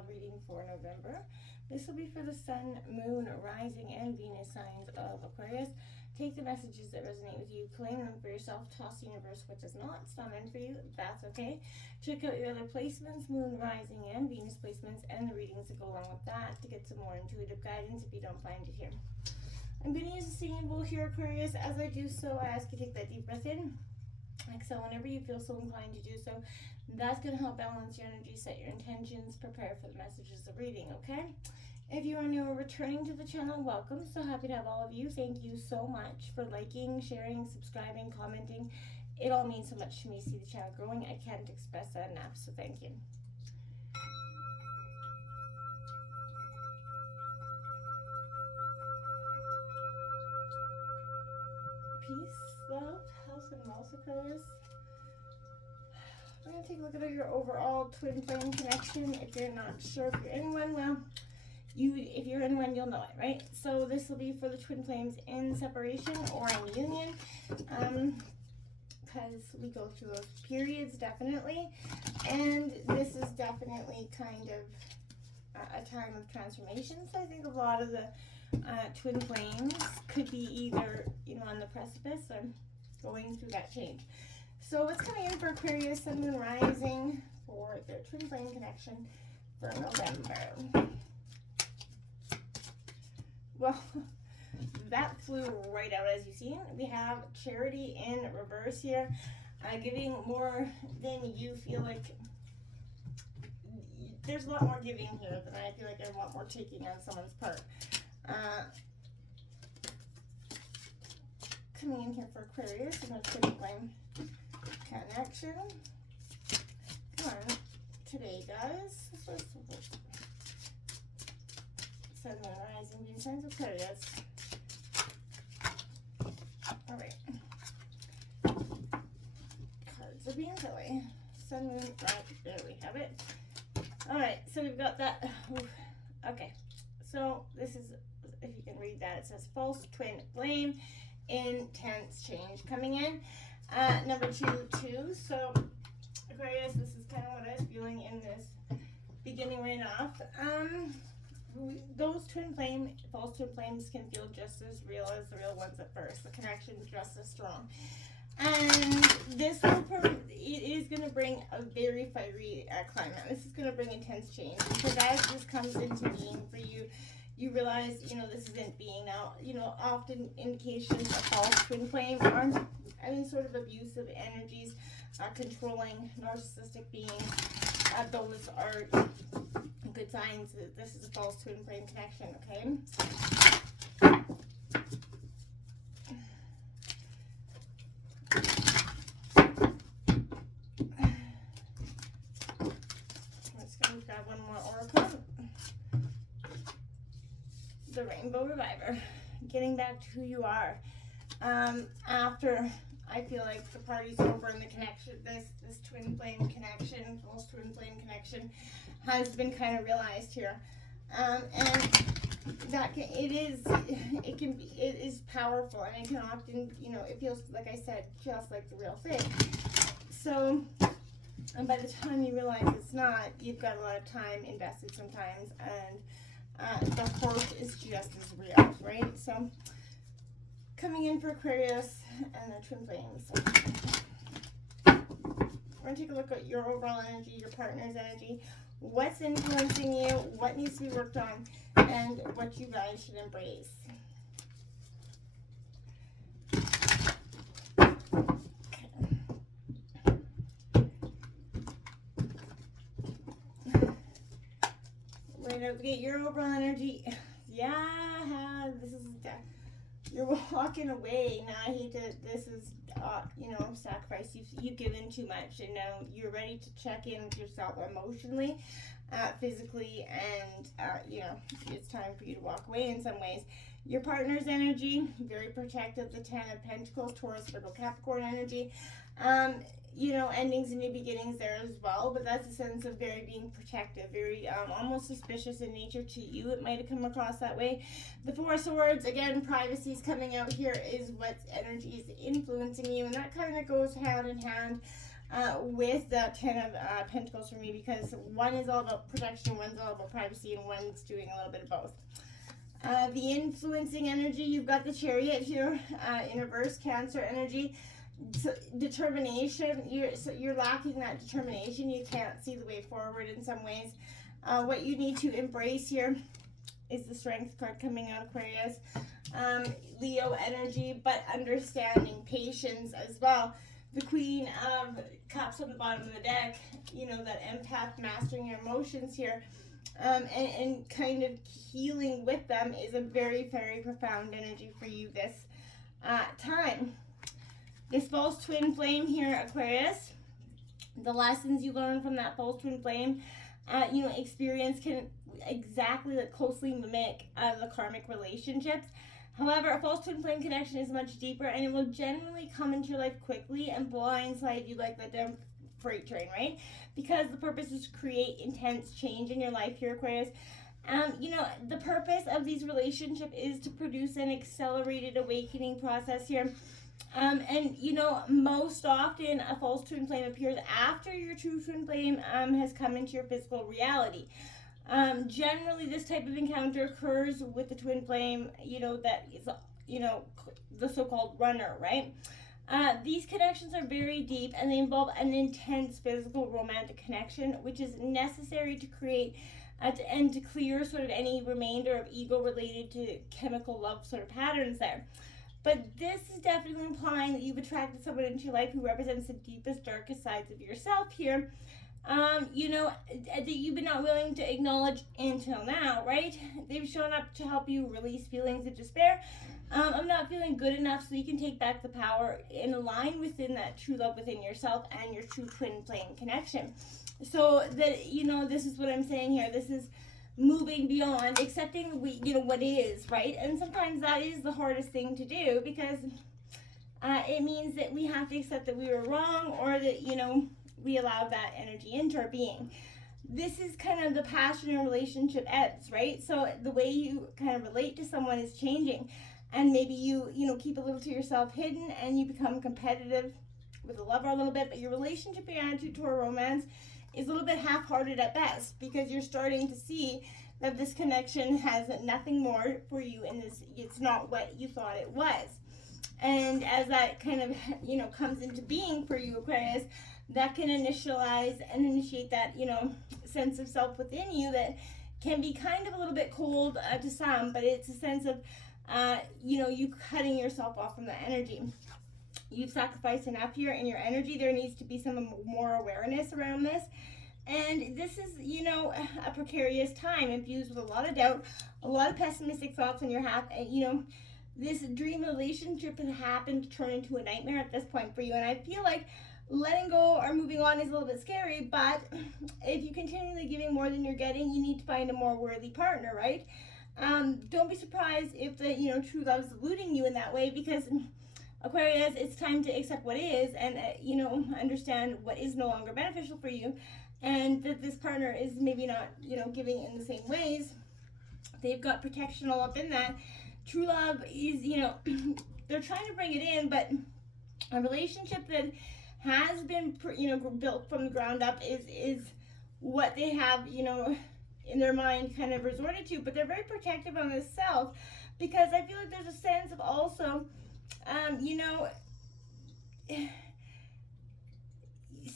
general reading for November. This will be for the Sun, Moon, Rising, and Venus signs of Aquarius. Take the messages that resonate with you, claim them for yourself, toss the universe what does not. It's not meant for you, that's okay. Check out your other placements, Moon, Rising, and Venus placements, and the readings that go along with that to get some more intuitive guidance if you don't find it here. I'm going to use a singing bowl here, Aquarius. As I do so, I ask you to take that deep breath in. Exhale whenever you feel so inclined to do so. That's going to help balance your energy, set your intentions, prepare for the messages of reading, okay? If you are new or returning to the channel, welcome. So happy to have all of you. Thank you so much for liking, sharing, subscribing, commenting. It all means so much to me to see the channel growing. I can't express that enough, so thank you. Peace, love, health, and wealth, Aquarius. We're going to take a look at your overall twin flame connection. If you're not sure if you're in one, well, if you're in one, you'll know it, right? So this will be for the twin flames in separation or in union, because we go through those periods, definitely. And this is definitely kind of a time of transformation. So I think a lot of the twin flames could be either, on the precipice or going through that change. So what's coming in for Aquarius, Sun, Moon, Rising for their twin flame connection for November? Well, that flew right out as you've seen. We have Charity in reverse here, giving more than you feel like. There's a lot more giving here than I feel like I want more taking on someone's part. Coming in here for Aquarius in a twin flame connection. Come on, today, guys. Sun, Moon, Rising, Venus signs of Aquarius. All right. Cards are being silly. Sun, Moon, right there we have it. All right, so we've got that. Okay, so this is, if you can read that, it says false twin flame, intense change coming in. Number 2. So Aquarius, this is kind of what I was feeling in this beginning right off. Those false twin flames can feel just as real as the real ones at first. The connection is just as strong. And this is going to bring a very fiery climate. This is going to bring intense change. Because as this comes into being for you, you realize, this isn't being now, often indications of false twin flame are, sort of abusive energies, controlling, narcissistic beings. Those are good signs that this is a false twin flame connection, okay? I'm just going to grab one more oracle. The Rainbow Reviver. Getting back to who you are. After I feel like the party's over and the connection, this twin flame connection, false twin flame connection, has been kind of realized here, and that it is powerful, and it can often, it feels like I said, just like the real thing. So, and by the time you realize it's not, you've got a lot of time invested sometimes, and the hurt is just as real, right? So, coming in for Aquarius and the twin flames. We're going to take a look at your overall energy, your partner's energy, what's influencing you, what needs to be worked on, and what you guys should embrace. We're going to get your overall energy. Yeah, this is you're walking away. Now I hate to, this is, sacrifice. You've given too much, and now you're ready to check in with yourself emotionally, physically, and, it's time for you to walk away in some ways. Your partner's energy, very protective, the 10 of Pentacles, Taurus, Virgo, Capricorn energy. Endings and new beginnings there as well, but that's a sense of very being protective, very almost suspicious in nature to you. It might have come across that way. The Four of Swords, again, privacy is coming out here, is what energy is influencing you, and that kind of goes hand in hand with the Ten of Pentacles for me, because one is all about protection, one's all about privacy, and one's doing a little bit of both. The influencing energy, you've got the Chariot here in reverse, Cancer energy. So determination, you're lacking that determination. You can't see the way forward in some ways. What you need to embrace here is the Strength card coming out, Aquarius. Leo energy, but understanding, patience as well. The Queen of Cups on the bottom of the deck, you know, that empath, mastering your emotions here, and kind of healing with them is a very, very profound energy for you this time. This false twin flame here, Aquarius, the lessons you learn from that false twin flame, you know, experience can exactly closely mimic the karmic relationships. However, a false twin flame connection is much deeper, and it will generally come into your life quickly and blindside you like the damn freight train, right? Because the purpose is to create intense change in your life here, Aquarius. You know, the purpose of these relationships is to produce an accelerated awakening process here. And you know, most often a false twin flame appears after your true twin flame has come into your physical reality. Generally, this type of encounter occurs with the twin flame, you know, that is, you know, the so-called runner, right? These connections are very deep, and they involve an intense physical romantic connection, which is necessary to create and to clear sort of any remainder of ego related to chemical love sort of patterns there. But this is definitely implying that you've attracted someone into your life who represents the deepest, darkest sides of yourself here. You know, that you've been not willing to acknowledge until now, right? They've shown up to help you release feelings of despair. I'm not feeling good enough, so you can take back the power and align within that true love within yourself and your true twin flame connection. So that, you know, this is what I'm saying here. This is moving beyond accepting you know, what is, right? And sometimes that is the hardest thing to do, because it means that we have to accept that we were wrong, or that, you know, we allow that energy into our being. This is kind of the passion and relationship ebbs, right? So the way you kind of relate to someone is changing, and maybe you know, keep a little to yourself hidden, and you become competitive with a lover a little bit, but your relationship, your attitude toward romance is a little bit half-hearted at best, because you're starting to see that this connection has nothing more for you, and it's not what you thought it was. And as that kind of, you know, comes into being for you, Aquarius, that can initiate that, you know, sense of self within you that can be kind of a little bit cold to some, but it's a sense of, you know, you cutting yourself off from that energy. You've sacrificed enough here in your energy. There needs to be some more awareness around this. And this is, you know, a precarious time infused with a lot of doubt, a lot of pessimistic thoughts on your half. And, you know, this dream relationship has happened to turn into a nightmare at this point for you. And I feel like letting go or moving on is a little bit scary, but if you're continually giving more than you're getting, you need to find a more worthy partner, right? Don't be surprised if the, you know, true love is eluding you in that way, because Aquarius, it's time to accept what is, and you know, understand what is no longer beneficial for you, and that this partner is maybe not, you know, giving in the same ways. They've got protection all up in that. True love is, you know, they're trying to bring it in, but a relationship that has been, you know, built from the ground up is what they have, you know, in their mind kind of resorted to. But they're very protective on this self, because I feel like there's a sense of also, you know,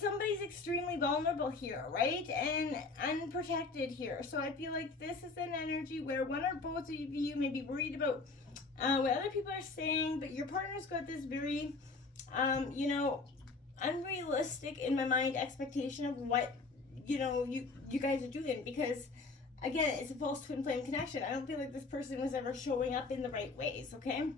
somebody's extremely vulnerable here, right? And unprotected here. So I feel like this is an energy where one or both of you may be worried about what other people are saying, but your partner's got this very, you know, unrealistic, in my mind, expectation of what, you know, you guys are doing, because again, it's a false twin flame connection. I don't feel like this person was ever showing up in the right ways, okay?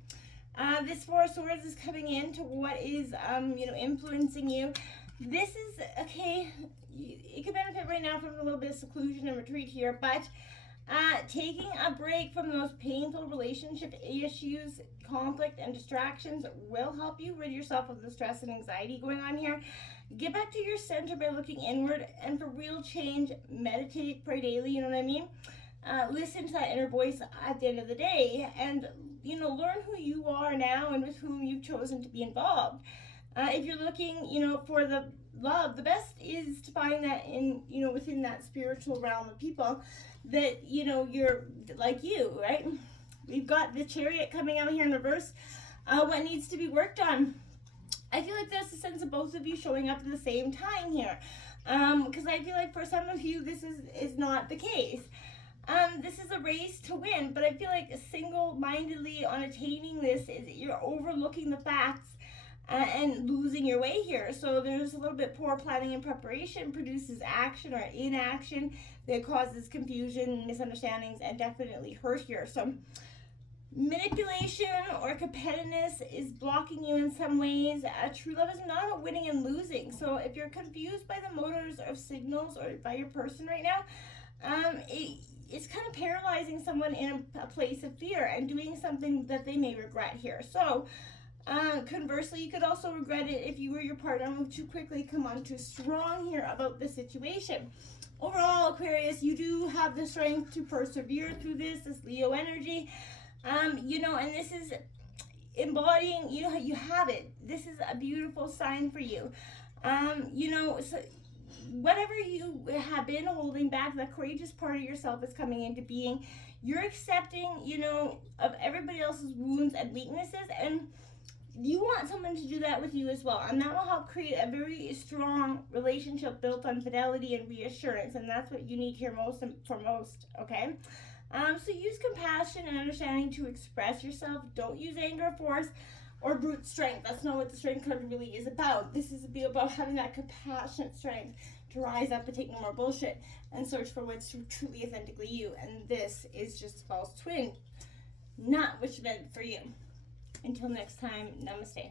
This Four of Swords is coming into what is, you know, influencing you. This is, okay, it could benefit right now from a little bit of seclusion and retreat here, but taking a break from those painful relationship issues, conflict, and distractions will help you rid yourself of the stress and anxiety going on here. Get back to your center by looking inward, and for real change, meditate, pray daily, you know what I mean? Listen to that inner voice at the end of the day, and, you know, learn who you are now and with whom you've chosen to be involved. If you're looking, you know, for the love, the best is to find that in, you know, within that spiritual realm of people that, you know, you're like you, right? We've got the Chariot coming out here in reverse. What needs to be worked on? I feel like there's a sense of both of you showing up at the same time here. Because I feel like for some of you, this is not the case. This is a race to win, but I feel like single-mindedly on attaining this is you're overlooking the facts and losing your way here. So there's a little bit poor planning and preparation produces action or inaction that causes confusion, misunderstandings, and definitely hurt here. So manipulation or competitiveness is blocking you in some ways. True love is not about winning and losing. So if you're confused by the motors or signals or by your person right now, it's kind of paralyzing someone in a place of fear and doing something that they may regret here. So conversely, you could also regret it if you were your partner moved too quickly, come on too strong here about the situation. Overall, Aquarius, you do have the strength to persevere through this Leo energy. You know, and this is embodying, you know, you have it. This is a beautiful sign for you. You know, so whatever you have been holding back, the courageous part of yourself is coming into being. You're accepting, you know, of everybody else's wounds and weaknesses, and you want someone to do that with you as well. And that will help create a very strong relationship built on fidelity and reassurance. And that's what you need here most and foremost, okay? So use compassion and understanding to express yourself. Don't use anger, force, or brute strength. That's not what the strength card really is about. This is about having that compassionate strength to rise up and take no more bullshit and search for what's truly authentically you. And this is just a false twin, not what's meant for you. Until next time, namaste.